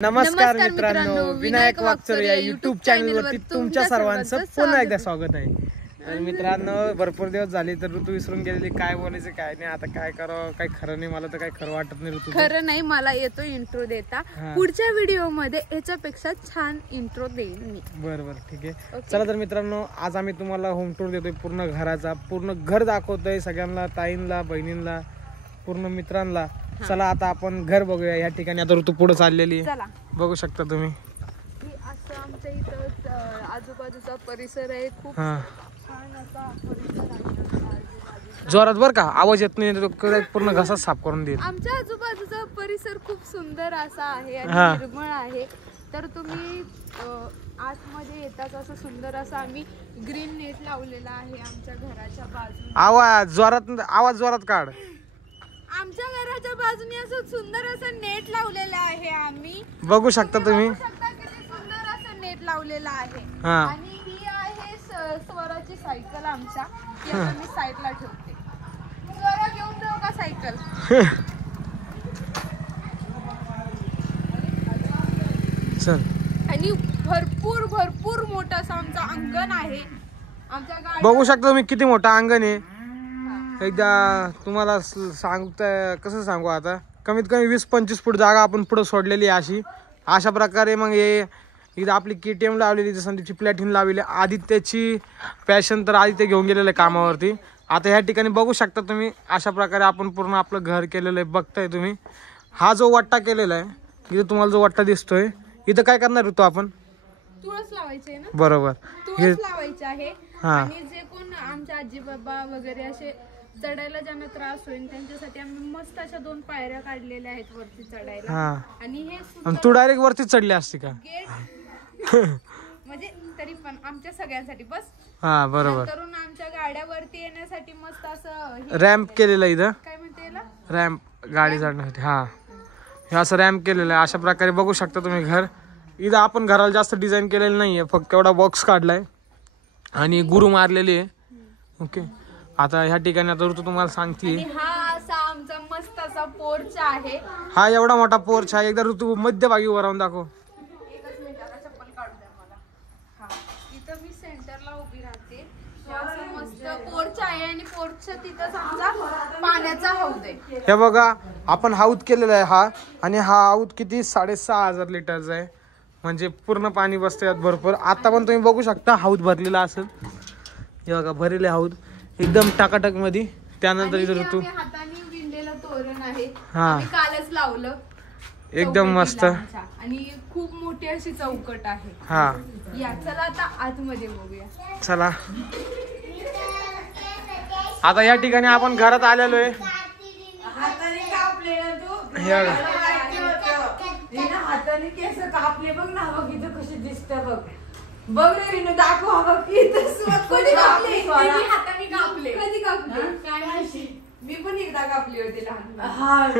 नमस्कार मित्रांनो, विनायक वागचोरे या युट्यूब चॅनलवरती तुमच्या सर्वांचं पुन्हा एकदा स्वागत आहे. तर मित्रांनो, भरपूर दिवस झाले तर ऋतू विसरून गेलेली, काय बोलायचं काय नाही, आता काय करावं काही खरं नाही. मला तर काही खरं वाटत नाही. ऋतू खरं नाही, मला येतो इंट्रो देता. पुढच्या व्हिडिओ मध्ये याच्यापेक्षा छान इंट्रो देईन मी. बरोबर, ठीक आहे. चला तर मित्रांनो, आज आम्ही तुम्हाला होम टूर देतोय, पूर्ण घराचा, पूर्ण घर दाखवतोय सगळ्यांना, ताईंना, बहिणींना, पूर्ण मित्रांना. चला आता आपण घर बघूया. या ठिकाणी आता ऋतू पुढे चाललेली आहे, बघू शकता तुम्ही. असं आमच्या इथं आजूबाजूचा परिसर आहे, खूप छान असा परिसर आहे. जोरात बर का, आवाज येत नाही, पूर्ण घसा साफ करून देईल. आमच्या आजूबाजूचा परिसर खूप सुंदर असा आहे आणि निर्मळ आहे. तर तुम्ही आतमध्ये येताच असं सुंदर असं आम्ही ग्रीन नेट लावलेला आहे आमच्या घराच्या बाजूने. आवाज जोरात काढ. आमच्या घराच्या बाजूने असं सुंदर असं नेट लावलेलं आहे. आम्ही बघू शकता तुम्ही, किती सुंदर असं नेट लावलेलं आहे. आणि ही आहे स्वराची सायकल आमच्या, ती आता मी साईडला ठेवते. स्वरा घेऊन जाऊ का सायकल? चल. आणि भरपूर भरपूर मोठं असं आमचं अंगण आहे. आमच्या बघू शकता तुम्ही किती मोठं अंगण आहे. एकदा तुम्हाला कसं सांगू, आता कमीत कमी 20-25 फूट जागा आपण पुढे सोडलेली आहे. अशा प्रकारे मग हे इथं आपली KTM लावलेली, संदीपची प्लॅटिन लावलेली. आदित्यची पॅशन तर आदित्य घेऊन गेलेलं आहे कामावरती. आता ह्या ठिकाणी बघू शकता तुम्ही, अशा प्रकारे आपण पूर्ण आपलं घर केलेलं आहे. बघताय तुम्ही, हा जो वट्टा केलेला आहे, इथं तुम्हाला जो वट्टा दिसतोय, इथं काय करणार होतो आपण? तुळस लावायची आहे ना. बरोबर, तुळस लावायची आहे. आणि जे कोण आमच्या आजी बाबा वगैरे असे चढायला ज्यांना त्रास होईल त्यांच्यासाठी आम्ही मस्त अशा 2 पायऱ्या काढलेल्या आहेत वरती चढायला. आणि हे तू डायरेक्ट वरती चढली असती का? गेट म्हणजे तरी पण आमच्या सगळ्यांसाठी बस. बरोबर. करून आमच्या गाड्यावरती येण्यासाठी मस्त असं रॅम्प केलेलं आहे इथं. काय म्हणते याला? रॅम्प, गाडी चढण्यासाठी. हे असं रॅम्प केलेलं आहे. अशा प्रकारे बघू शकता तुम्ही घर. इथं आपण घराला जास्त डिझाईन केलेलं नाहीये, फक्त एवढा बॉक्स काढलाय आणि गुरु मारलेली आहे. ओके, आता ह्या ठिकाणी आता ऋतू तुम्हाला सांगते. हा असा आमचा मस्त असा पोर्च आहे. हा एवढा मोठा पोर्च आहे. एकदा ऋतू मध्यभागी उभा राहून दाखव. एकच मिनिट, आता चप्पल काढू द्या मला. इथं मी सेंटरला उभी राहते. मस्त पोर्च आहे आणि पोर्चच्या तिथंच आमचा पाण्याचा हौद आहे. हे बघा, आपण हौद केलेला आहे हा. आणि हा हौद किती 6,500 लिटरचा आहे. म्हणजे पूर्ण पाणी बसतं यात भरपूर. आता पण तुम्ही बघू शकता हौद भरलेला असेल. हे बघा, भरलेले हौद एकदम टाकाटक मध्ये. त्यानंतर इथं ऋतू हाताने विणलेलं तोरण आहे, आम्ही कालच लावलं, एकदम मस्त. आणि खूप मोठी अशी चौकट आहे. या चला आता आतमध्ये बघूया. चला, आता या ठिकाणी आपण घरात आलेलो आहे. हाताने केस कापले बघ ना, बघ इथं कशी दिसत बघ. बघ रे रिनू, दाखव. बघ इथं कधी कापले, हाताने कापले. कधी कापले काय माहिती, मी पण एकदा कापली होती लहान.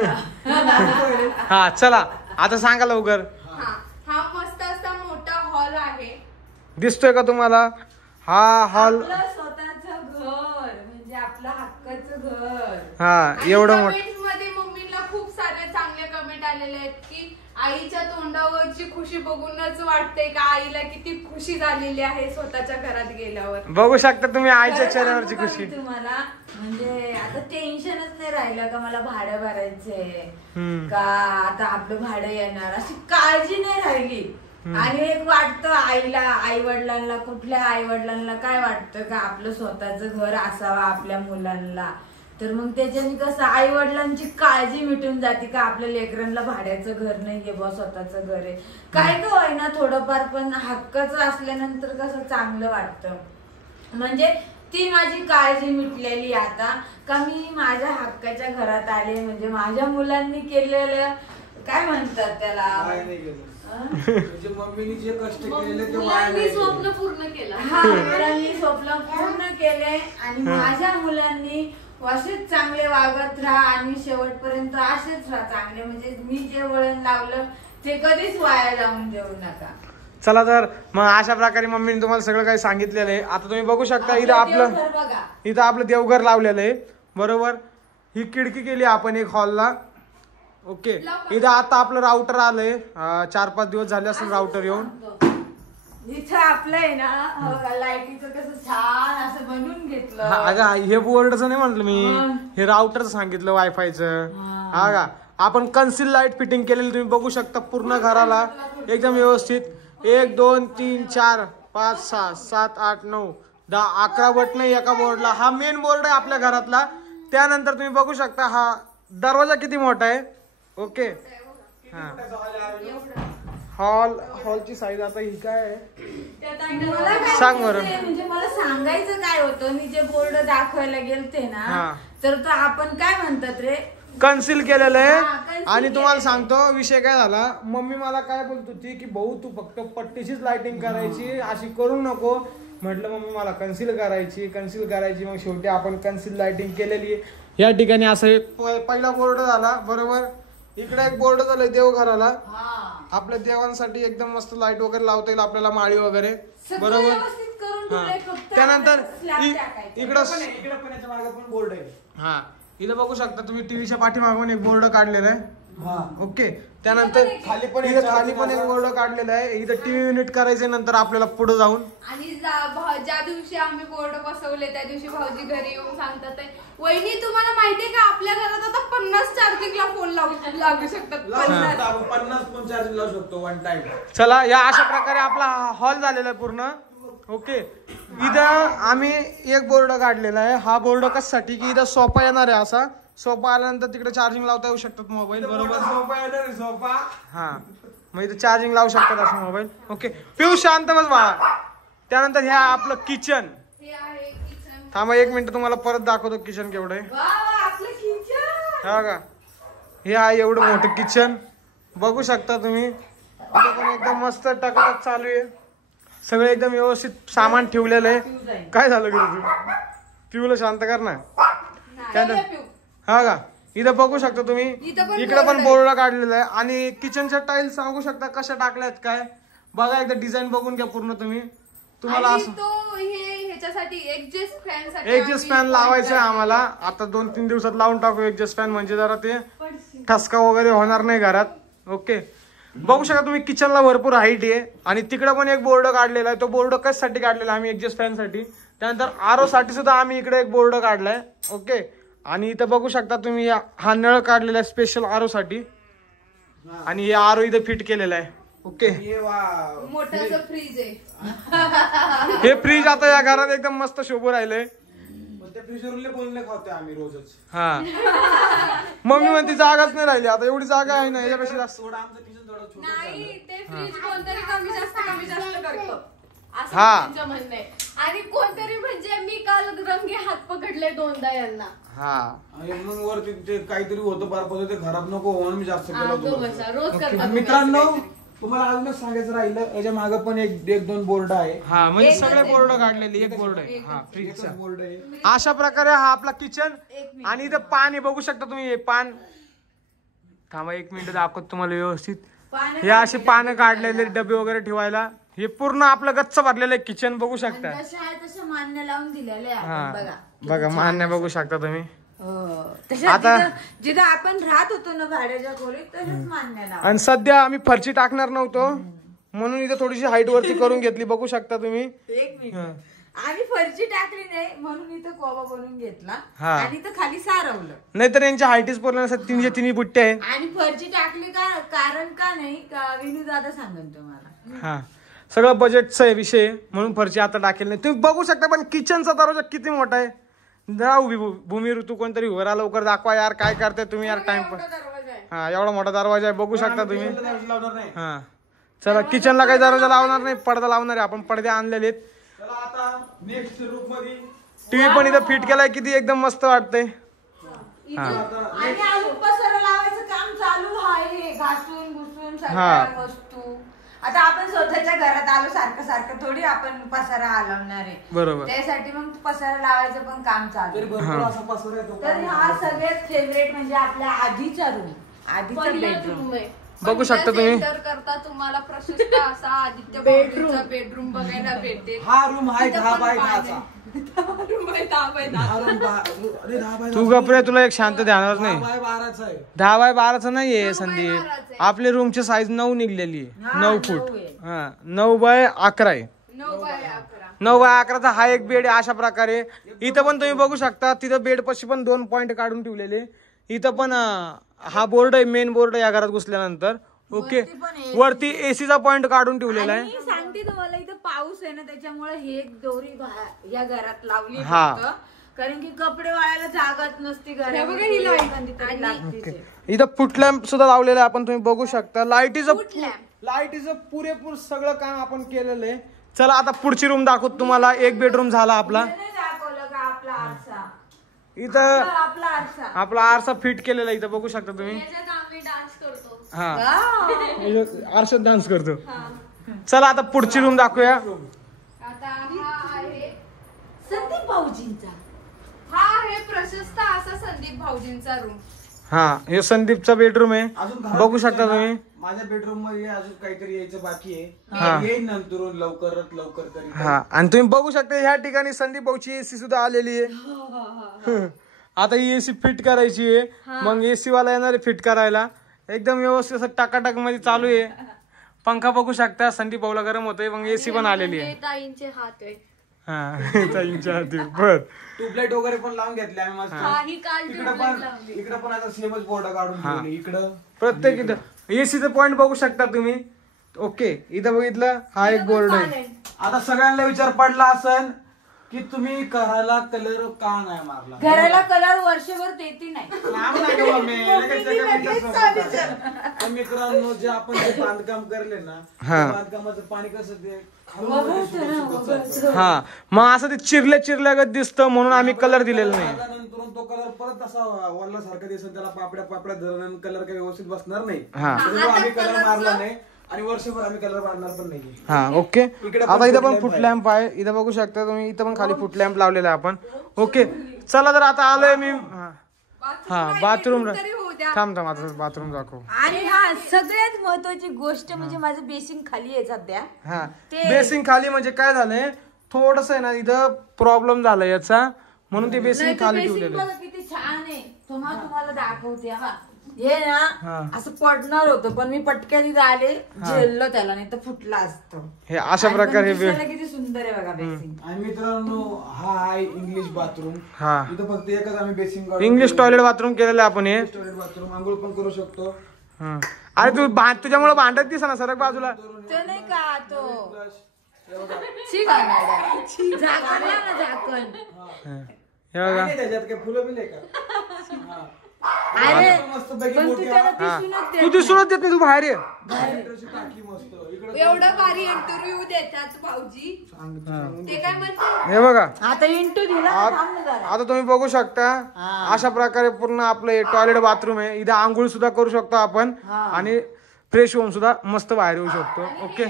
चला आता सांगा लवकर. हा मस्त असा मोठा हॉल आहे. दिसतोय का तुम्हाला? हा हॉल स्वतःचं घर, म्हणजे आपलं हक्काचं घर. एवढं मोठं. कमेंट मध्ये मम्मीला खूप सारे चांगले कमेंट आलेले आहेत की आईच्या तोंडावरची खुशी बघूनच वाटते का आईला किती खुशी झालेली आहे स्वतःच्या घरात गेल्यावर. बघू शकता तुम्ही आईच्या चेहऱ्यावरची खुशी. तुम्हाला म्हणजे आता टेन्शनच नाही राहिलं का मला भाडं भरायचंय का, आता आपलं भाडं येणार, अशी काळजी नाही राहिली. आणि एक वाटतं आईला, आई वडिलांना, कुठल्या आई वडिलांना काय वाटतं का आपलं स्वतःचं घर असावं आपल्या मुलांना. तर मग त्याच्याने कसं आई वडिलांची काळजी मिटून जाते का आपल्या लेकरांना भाड्याचं घर नाहीये बा, स्वतःचं घर आहे. काय का होईना थोडंफार, पण हक्काचं असल्यानंतर कसं चांगलं वाटतं. म्हणजे ती माझी काळजी मिटलेली आता का मी माझ्या हक्काच्या घरात आले. म्हणजे माझ्या मुलांनी केलेलं काय म्हणतात त्याला, म्हणजे मम्मीने जे कष्ट केलेले ते मुलांनी स्वप्न पूर्ण केलं. मुलांनी स्वप्न पूर्ण केले आणि माझ्या मुलांनी असेच चांगले वागत राहा आणि शेवटपर्यंत असेच राहा चांगले. म्हणजे मी जे वळण लावलं ते कधीच वाया जाऊन देऊ नका. चला तर मग अशा प्रकारे मम्मीने तुम्हाला सगळं काही सांगितलेलं आहे. आता तुम्ही बघू शकता इथं आपलं देवघर लावलेलं आहे. बरोबर, ही खिडकी केली आपण एक हॉलला. ओके इथं आता आपलं राऊटर आलंय 4-5 दिवस झाले असेल राऊटर येऊन. इथं आपलं आहे ना लाईटीचं कसं छान असं बनवून घेतलं. अगं हे बोर्डचं नाही म्हटलं मी, हे राऊटरचं सांगितलं वायफायचं. हा का आपण कन्सिल लाईट फिटिंग केलेली तुम्ही बघू शकता पूर्ण घराला एकदम व्यवस्थित. 1 2 3 4 5 6 7 8 9 10 11 बटन एका बोर्डला. हा मेन बोर्ड आहे आपल्या घरातला. त्यानंतर तुम्ही बघू शकता हा दरवाजा किती मोठा आहे. ओके हा हॉलची साईज आता ही काय आहे सांग बरं. म्हणजे मला सांगायचं काय होतं, मी जे बोर्ड दाखवायला गेलते ना तर तो आपण काय म्हणतात रे कन्सिल केलेलं आहे. आणि तुम्हाला सांगतो विषय काय झाला, मम्मी मला काय बोलत होती की भाऊ तू फक्त पट्टीचीच लाइटिंग करायची अशी करू नको. म्हटलं मम्मी मला कन्सिल करायची. मग शेवटी आपण कन्सिल लाइटिंग केलेली. या ठिकाणी असं पहिला बोर्ड झाला बरोबर. इकडे एक बोर्ड झालाय देवघराला. आपल्या देवांसाठी एकदम मस्त लाईट वगैरे लावता येईल आपल्याला, माळी वगैरे बरोबर. त्यानंतर इकडं पण बोर्ड आहे. हा इथं बघू शकता तुम्ही टीव्हीच्या पाठीमागून एक बोर्ड काढलेला आहे. ओके त्यानंतर खाली पण एक बोर्ड काढलेला आहे. इथं टीव्ही युनिट करायचे नंतर आपल्याला पुढे जाऊन. आणि ज्या दिवशी आम्ही बोर्ड बसवले त्या दिवशी भाऊजी घरी येऊन सांगतात वहिनी तुम्हाला माहितीये का आपल्या घरात आता 50 चार्जिंगला फोन लागू शकतात. 50 पण चार्जिंग लावू शकतो वन टाइम. चला या अशा प्रकारे आपला हॉल झालेला आहे पूर्ण. ओके इथं आम्ही एक बोर्ड काढलेला आहे. हा बोर्ड कशासाठी की इथं सोफा येणार आहे. असा सोफा आल्यानंतर तिकडे चार्जिंग लावता येऊ शकतात मोबाईल बरोबर. सोफा हा मग इथं चार्जिंग लावू शकतात असं मोबाईल. ओके पिऊ शांत बस बाळा. त्यानंतर ह्या आपलं किचन. थांबा 1 मिनिट तुम्हाला परत दाखवतो किचन केवढं आहे. हा का हे आहे एवढं मोठं किचन बघू शकता तुम्ही. इथं पण एकदम मस्त टकाटक चालू आहे. सगळं एकदम व्यवस्थित सामान ठेवलेलं आहे. काय झालं की तू पिऊला शांत कर ना. हा का इथं बघू शकता तुम्ही इकडे पण बोर्ड काढलेला आहे. आणि किचनच्या टाईल्स सांगू शकता कशा टाकल्यात काय बघा. एकदा डिझाईन बघून घ्या पूर्ण तुम्ही. तुम्हाला असं एक्झॉस्ट फॅन लावायचं आहे आम्हाला. आता 2-3 दिवसात लावून टाकू एक्झॉस्ट फॅन, म्हणजे जरा ते ठसका वगैरे होणार नाही घरात. ओके बघू शकता तुम्ही किचनला भरपूर हाईट आहे. आणि तिकडे पण एक बोर्ड काढलेला आहे. तो बोर्ड कशासाठी काढलेला आम्ही एक्झॉस्ट फॅन साठी. त्यानंतर आरो साठी सुद्धा आम्ही इकडे एक बोर्ड काढलाय. ओके आणि इथं बघू शकता तुम्ही हा नळ काढलेला आहे स्पेशल आरो साठी. आणि हे आरो इथं फिट केलेला आहे. ओके मोठं फ्रीज आहे. हे फ्रीज आता या घरात एकदम मस्त शोभू राहिलंय. आम्ही रोजच. हा मम्मी म्हणते जागाच नाही राहिली आता. एवढी जागा आहे ना याच्यापेक्षा जास्त. नाही ते फ्रीज कोणतरी कमी जास्त करतो असं हा. त्यांचं म्हणणं आहे. आणि कोणतरी म्हणजे मी काल रंगे हात पकडले 2दा यांना. हा मग वरती ते काहीतरी होतं पार ते खराब नको म्हणून मी जास्त रोज करतात. मित्रांनो तुम्हाला अजूनच सांगायचं राहिलं याच्या मागे पण एक 2 बोर्ड आहे. हा म्हणजे सगळे बोर्ड काढलेले एक बोर्ड आहे. हा फ्रीजचा बोर्ड आहे. अशा प्रकारे हा आपला किचन. आणि इथं पाणी बघू शकता तुम्ही. पान थांबा 1 मिनिट दाखवतो तुम्हाला व्यवस्थित. हे असे पानं काढलेले डबे वगैरे ठेवायला. हे पूर्ण आपलं गच्च भरलेलं आहे किचन बघू शकता. मान्य लावून दिलेले बघा मान्य बघू शकता तुम्ही. आता जिथं आपण राहत होतो ना भाड्याच्या खोलीत तसंच मान्य लावून. आणि सध्या आम्ही फरची टाकणार नव्हतो म्हणून इथं थोडीशी हाईट वरती करून घेतली बघू शकता तुम्ही. 1 मिनिट आम्ही फरची टाकली नाही म्हणून इथं कोबा बनवून घेतला. हा. आणि इथं खाली सारवलं. नाहीतर यांच्या हाईटीच पूर्ण तिन्ही बुट्टे आहे. आणि फरची टाकली का कारण का नाही का विनू दादा सांगन तुम्हाला. हा सगळं बजेटचा आहे विषय म्हणून फरची आता टाकेल नाही. तुम्ही बघू शकता पण किचनचा दरवाजा किती मोठा आहे. जाऊ भूमी ऋतू कोणतरी उभा लवकर दाखवा यार काय करताय तुम्ही यार टाइमपास. हा एवढा मोठा दरवाजा आहे बगू शकता तुम्ही. हा चला किचनला काही दरवाजा लावणार नाही पडदा लावणार आहे आपण. पडदे आणलेले आहेत. आता नेक्स्ट रूम मध्ये टीव्ही पण इथं फिट केलाय किती एकदम मस्त वाटतंय. आणि अजून पसारा लावायचं काम चालू आहे. घासून घुसून सगळ्या वस्तू. आता आपण स्वतःच्या घरात आलो सारखं थोडी आपण पसारा हलवणार आहे बरोबर. त्यासाठी मग पसारा लावायचं पण काम चालू आहे. तर हा सगळ्यात फेवरेट म्हणजे आपल्या आधीचा बेडरूम आहे. बघू शकता तुम्ही. करता तुम्हाला प्रशस्त असा आदित्य बेडरूम बघायला भेटते. हा रूम आहे 10 बाय 10चा. तू गपरे, तुला एक शांत ध्यानावर नाही. 12 आहे. 10x12 नाहीये संदीप, आपली रूमची साईज 9 निघलेली आहे. 9 फूट. हा 9x11 आहे. 9x11चा हा एक बेड आहे. अशा प्रकारे इथं पण तुम्ही बघू शकता, तिथं बेड पाशी पण 2 पॉइंट काढून ठेवलेले. इथं पण हा बोर्ड आहे, मेन बोर्ड या घरात घुसल्यानंतर. ओके, वरती एसीचा पॉइंट काढून ठेवलेला आहे. मी सांगते तुम्हाला, इथं पाऊस आहे ना, त्याच्यामुळे हे एक दोरी या घरात लावली हा. कारण की कपडे वाळायला जागाच नसती घरात. इथं फुट लॅम्प सुद्धा लावलेला आहे, आपण तुम्ही बघू शकता. लाईटीचं पुरेपूर सगळं काम आपण केलेलं आहे. चला आता पुढची रूम दाखवतो तुम्हाला. एक बेडरूम झाला आपला. दाखवलं का आपला आरसा? इथं आपला आरसा आपला आरसा फिट केलेला आहे. इथं बघू शकता तुम्ही. हा, आरशात डान्स करतो. चला आता पुढची रूम दाखवूया. आता हा आहे संदीप भाऊजींचा. हा आहे प्रशस्त असा संदीप भाऊजींचा रूम. हा, हे संदीपचा बेडरूम आहे. अजून घरात बघू शकता ना, तुम्ही. माझ्या बेडरूम मध्ये अजून काहीतरी यायचं बाकी हा. आहे. येईल नंतर लवकरात लवकर तरी. हा, आणि तुम्ही बघू शकता ह्या ठिकाणी संदीप भाऊची एसी सुद्धा आलेली आहे. आता ही एसी फिट करायची आहे. मग एसी वाला येणार आहे फिट करायला. एकदम व्यवस्थित असं टाकाटाक मध्ये चालू आहे. पंखा बघू शकता, संदीप भाऊला गरम होतोय. मग एसी पण आलेली आहे. ताईंचे हात आहे. हा, ताईंच्या हाती. बर, ट्यूबलाईट वगैरे पण लावून घेतले आम्ही मस्त. इकडे पण आता सेमच बोर्ड काढून ठेवले. इकडं प्रत्येक इथं एसीचं पॉइंट बघू शकता तुम्ही. ओके, इथं बघितलं हा एक बोर्ड आहे. आता सगळ्यांना विचार पडला असेल की तुम्ही घराला कलर का नाही मारला. घराला कलर वर्षभर देते नाही. नाव नाही का मम्मी? लगेच तर मित्रांनो, जे आपण जे बांधकाम करले ना, त्या बांधकामाचं पाणी कसं ते हा, मग असं ते चिरल्यागत दिसतं म्हणून आम्ही कलर दिलेला नाही. नंतर तो कलर परत असा वल्लासारखा दिसत, त्याला पापड्या धरण कलर काही व्यवस्थित बसणार नाही. हा. त्याच्यामुळे आम्ही कलर मारला नाही आणि वर्षभर आम्ही कलर मारणार पण नाही. हा, ओके. आता इथं पण फुट लॅम्प आहे. इथं बघू शकता तुम्ही. इथं पण खाली फुट लॅम्प लावलेला आहे आपण. ओके, चला तर आता आलोय मी. हा, बाथरूम. थांब आता बाथरूम दाखव. आणि हा सगळ्यात महत्वाची गोष्ट म्हणजे माझं बेसिंग खाली आहे सध्या. हा, बेसिंग खाली म्हणजे काय झालंय, थोडस आहे ना इथं प्रॉब्लेम झाला याचा, म्हणून ते बेसिंग खाली ठेवलेलं आहे. किती छान आहे. तुम्हाला दाखवते. हे ना असं पडणार होतं, पण मी पटक्यात इथं आले, झेललं त्याला, नाही तर फुटला असतं. हे अशा प्रकारे किती सुंदर आहे बघा बेसिंग. आणि मित्रांनो, हा आहे इंग्लिश बाथरूम. हा, इथं फक्त एकच आम्ही बेसिंग इंग्लिश टॉयलेट बाथरूम केलेलं आहे आपण. हे टॉयलेट बाथरूम, आंघोळ पण करू शकतो. अरे तू तुझ्यामुळे भांडत दिसा ना सरक बाजूला. तो नाही का तो झाकण ना, झाकण. हे बघा, त्याच्यात काय फुलं बिले का? अरे मस्त पण तू त्याला दिसूनच देत तू दिसूनच देत नाही, तू बाहेर ये. टाकी मस्त. इकडे एवढं भारी इंटरव्ह्यू देतात भाऊजी. ते काय म्हणतात, हे बघा. आता इंटू दिला ना, थांब ना जरा. आता तुम्ही बघू शकता अशा प्रकारे पूर्ण आपलं टॉयलेट बाथरूम आहे. इथं आंघोळ सुद्धा करू शकतो आपण आणि फ्रेश होऊन सुद्धा मस्त बाहेर येऊ शकतो. ओके,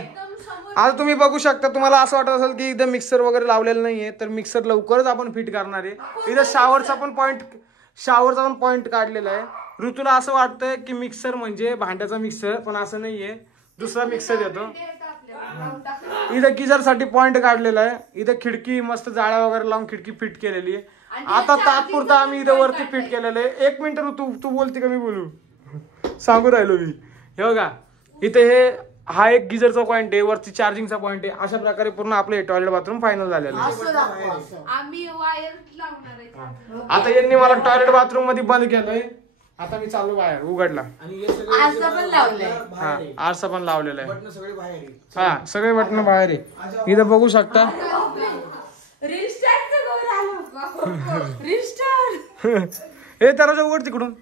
आता तुम्ही बघू शकता. तुम्हाला असं वाटत असेल की इथं मिक्सर वगैरे लावलेलं नाहीये, तर मिक्सर लवकरच आपण फिट करणार आहे. इथं शावरचा पण पॉइंट काढलेला आहे. ऋतूला असं वाटतंय की मिक्सर म्हणजे भांड्याचा मिक्सर, पण असं नाहीये, दुसरा मिक्सर येतो. इथं गिझरसाठी पॉइंट काढलेला आहे. इथं खिडकी मस्त जाळ्या वगैरे लावून खिडकी फिट केलेली आहे. आता तात्पुरता आम्ही इथं वरती फिट केलेलं आहे. 1 मिनिट ऋतू, तू बोलते का मी बोलू? सांगू राहिलो मी. हे बघा, इथे हा एक गिझरचा पॉइंट आहे, वरती चार्जिंगचा पॉइंट आहे. अशा प्रकारे पूर्ण आपलं टॉयलेट बाथरूम फायनल झालेलं आहे. आम्ही वायर लावणार आहे. आता यांनी मला टॉयलेट बाथरूम मध्ये बंद केलंय. आता मी चाललो बाहेर, उघडला. आणि हे सगळे आरसा पण लावलाय. हा, आरसा पण लावलेला आहे. बटणं सगळे बाहेर आहे. हा, सगळे बटणं बाहेर आहे. इथं बघू शकता. हे दरवाजा उघड तिकडून.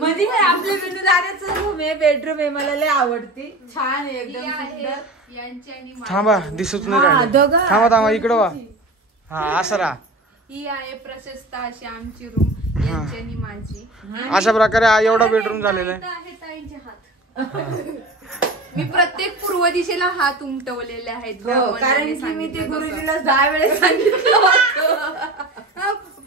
मध्ये आपल्या विनोदाचं रूम आहे, बेडरूम आहे. मला लय आवडती, छान आहे एकदम सुंदर. यांची आणि थांबा, दिसत नाही राहिलं. थांबा इकडं वा. हा, असं राहा. ही आहे प्रशस्त अशी आमची रूम, यांची आणि माझी. अशा प्रकारे एवढा बेडरूम झालेला आहे. आहे ताईंचे हात. मी प्रत्येक पूर्व दिशेला हात उमटवलेले आहेत. कारण की मी ते गुरुजीला 10 वेळेस सांगितलं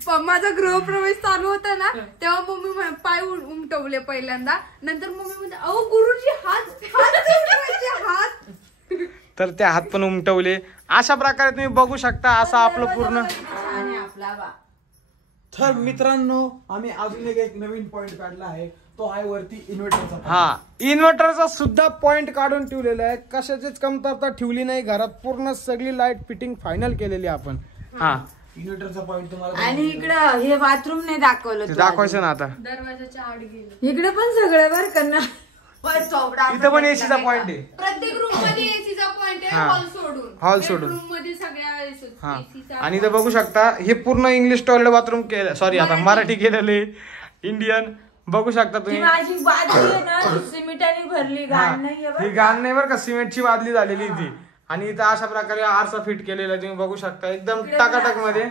माझा गृहप्रवेश चालू होता ना, तेव्हा मम्मी पाय उमटवले पहिल्यांदा. नंतर मम्मी म्हणते, अहो गुरुजी हात. तर ते हात पण उमटवले. अशा प्रकारे तुम्ही बघू शकता असं आपलं पूर्ण. छान आहे आपला बा. तर मित्रांनो आम्ही अजून एक नवीन पॉइंट काढला आहे, तो आहे वरती इन्व्हर्टरचा. हा, इन्व्हर्टरचा सुद्धा पॉइंट काढून ठेवलेला आहे. कशाचीच कमतरता ठेवली नाही घरात. पूर्ण सगळी लाईट फिटिंग फायनल केलेली आपण. हा, इन्व्हर्टरचा पॉइंट तुम्हाला आणि इकडं हे बाथरूम नाही दाखवलं तू दाखवायचं ना आता. दरवाजाच्या आड गेलो. अजून. इकडे पण सगळं बरं करणार. इथं पण एसीचा पॉइंट आहे. प्रत्येक रूम मध्ये एसीचा पॉइंट आहे. हॉल सोडून. हॉल सोडून. रूम मध्ये सगळ्या हा, एसीचा. आणि इथं बघू शकता हे पूर्ण इंग्लिश टॉयलेट बाथरूम केलं. सॉरी, आता मराठी केलेले इंडियन. बघू शकता ती तुम्ही. माझी बादली आहे ना ती सिमेंटाने भरली, घाण नाहीये ही बरं. घाण नाही बरं का, सिमेंटची बादली झालेली ती. आणि इथं अशा प्रकारे आरसा फिट केलेला आहे. तुम्ही बघू शकता एकदम टाकाटक मध्ये.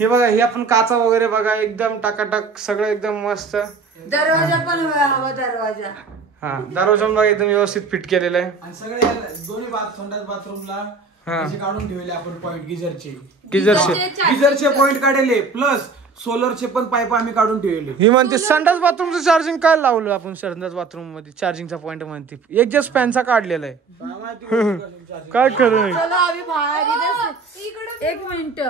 हे बघा, हे आपण काचा वगैरे बघा एकदम टाकाटक सगळं एकदम मस्त. दरवाजा पण हवा दरवाजा. हा, दरवाजा बघा एकदम व्यवस्थित फिट केलेलं आहे. आणि सगळे दोन्ही संडास बाथरूमला काढून ठेवले आपण पॉइंट गिझरचे. गिझरचे पॉइंट काढले प्लस सोलरचे पण पाईप आम्ही काढून ठेवले. ही म्हणते संडास बाथरूमचं चार्जिंग काय लावलं आपण संडास बाथरूम मध्ये चार्जिंगचा पॉइंट म्हणते. एक जस्ट फॅनचा काढलेला आहे. काय करू चलो आम्ही बाहेर इकडे. एक मिनिट,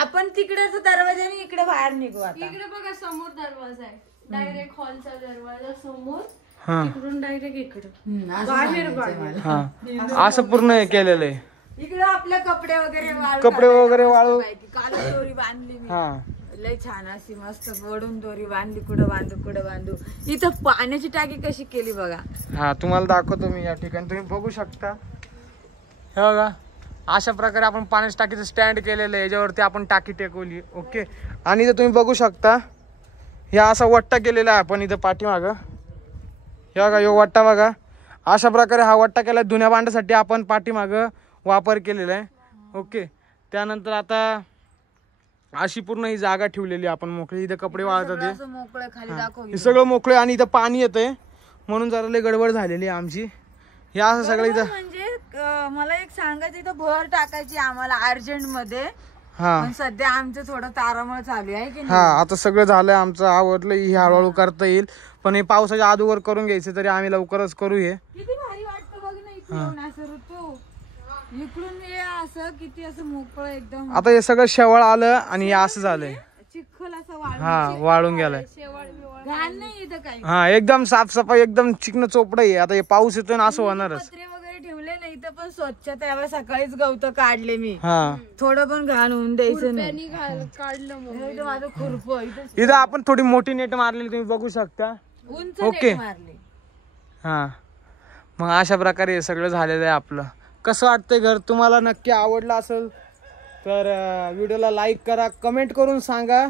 आपण तिकडेच दरवाजाने इकडे बाहेर निघू आता. इकडे बघा समोर दरवाजा आहे. डायरेक्ट हॉलचा दरवाजा समोर. हा तिकडून डायरेक्ट इकडे. असं सांगायचंय मला. हा, असं पूर्ण हे केलेलं आहे. इकडे आपले कपडे वगैरे वाळू कपडे वगैरे वाळू. काल दोरी बांधली मी. हा, लय छान अशी मस्त वडून दोरी बांधली. कुठं बांधू. इथं पाण्याची टाकी कशी केली बघा. हा, तुम्हाला दाखवतो मी या ठिकाणी. तुम्ही बघू शकता. हे बघा, अशा प्रकारे आपण पाण्याच्या टाकीचं स्टँड केलेलं आहे. याच्यावरती आपण टाकी टेकवली. ओके, आणि इथं तुम्ही बघू शकता हे असा वट्टा केलेला आहे आपण इथं पाठीमागं. हे बघा, यो वट्टा बघा. अशा प्रकारे हा वट्टा केला धुण्या भांड्यासाठी आपण पाठीमागं वापर केलेला आहे. ओके, त्यानंतर आता अशी पूर्ण ही जागा ठेवलेली आपण मोकळी. इथं कपडे वाळतात. असं मोकळं खाली दाखव. हे सगळं मोकळे आणि इथं पाणी येतंय म्हणून जरा लय गडबड झालेली आहे आमची. हे असं सगळं इथं. म्हणजे मला एक सांगायचं, इथं भर टाकायची आम्हाला अर्जंट मध्ये. हा पण सध्या आमचं थोडं तारामळ चालू आहे की हा, आता सगळं झालंय आमचं, आवडलं. ही हळूहळू करता येईल, पण हे पावसाच्या अगोदर करून घ्यायचं तरी आम्ही लवकरच करू. हे किती भारी वाटतं बघ ना इकडून असं ऋतू. इकडून हे असं किती असं मोकळं एकदम. आता हे सगळं शेवाळ आलं आणि हे असं झालंय. चिखल असं वाळून. हा, वाळून गेलाय. घाण नाही इथं काही. हा, एकदम साफसफाई एकदम चिकन चोपडं आहे. आता हे पाऊस येतोय ना, असं होणारच. पत्रे वगैरे ठेवले नाही इथं पण स्वच्छता. यावेळी सकाळीच गवत काढले मी. हा, थोडं पण घाण होऊन द्यायचं नाही. काढलं मग. इथं माझं खुरप इथं इथं आपण थोडी मोठी नेट मारलेली तुम्ही बघू शकता. उंच ओके. नेट मारली. हा, मग अशा प्रकारे हे सगळं झालेलं आहे आपलं. कसं वाटतंय घर? तुम्हाला नक्की आवडलं असेल तर व्हिडिओला लाईक करा, कमेंट करून सांगा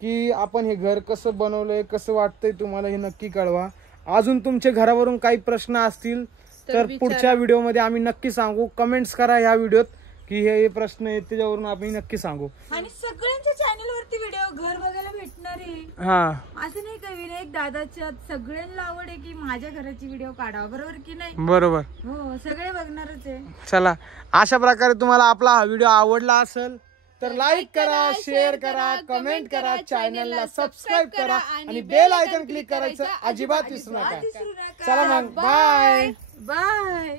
की आपण हे घर कसं बनवलंय, कसं वाटतंय तुम्हाला हे नक्की कळवा. अजून तुमच्या घरावरून काही प्रश्न असतील तर पुढच्या व्हिडिओमध्ये आम्ही नक्की सांगू. कमेंट्स करा ह्या व्हिडिओत की हे प्रश्न आहेत, त्याच्यावरून आम्ही नक्की सांगू. आणि सगळ्यांच्या चॅनल वरती व्हिडिओ घर बघायला भेटणार आहे. हा, असं नाही का विनायक दादाच्या सगळ्यांना आवड आहे की माझ्या घराची व्हिडिओ काढावा, बरोबर की नाही? बरोबर. हो, सगळे बघणारच आहे. चला, अशा प्रकारे तुम्हाला आपला हा व्हिडिओ आवडला असेल तर लाईक करा, शेअर करा, कमेंट करा, चॅनलला सबस्क्राईब करा आणि बेल आयकॉन क्लिक करायचं अजिबात विसरू नका. चला मग, बाय. बाय.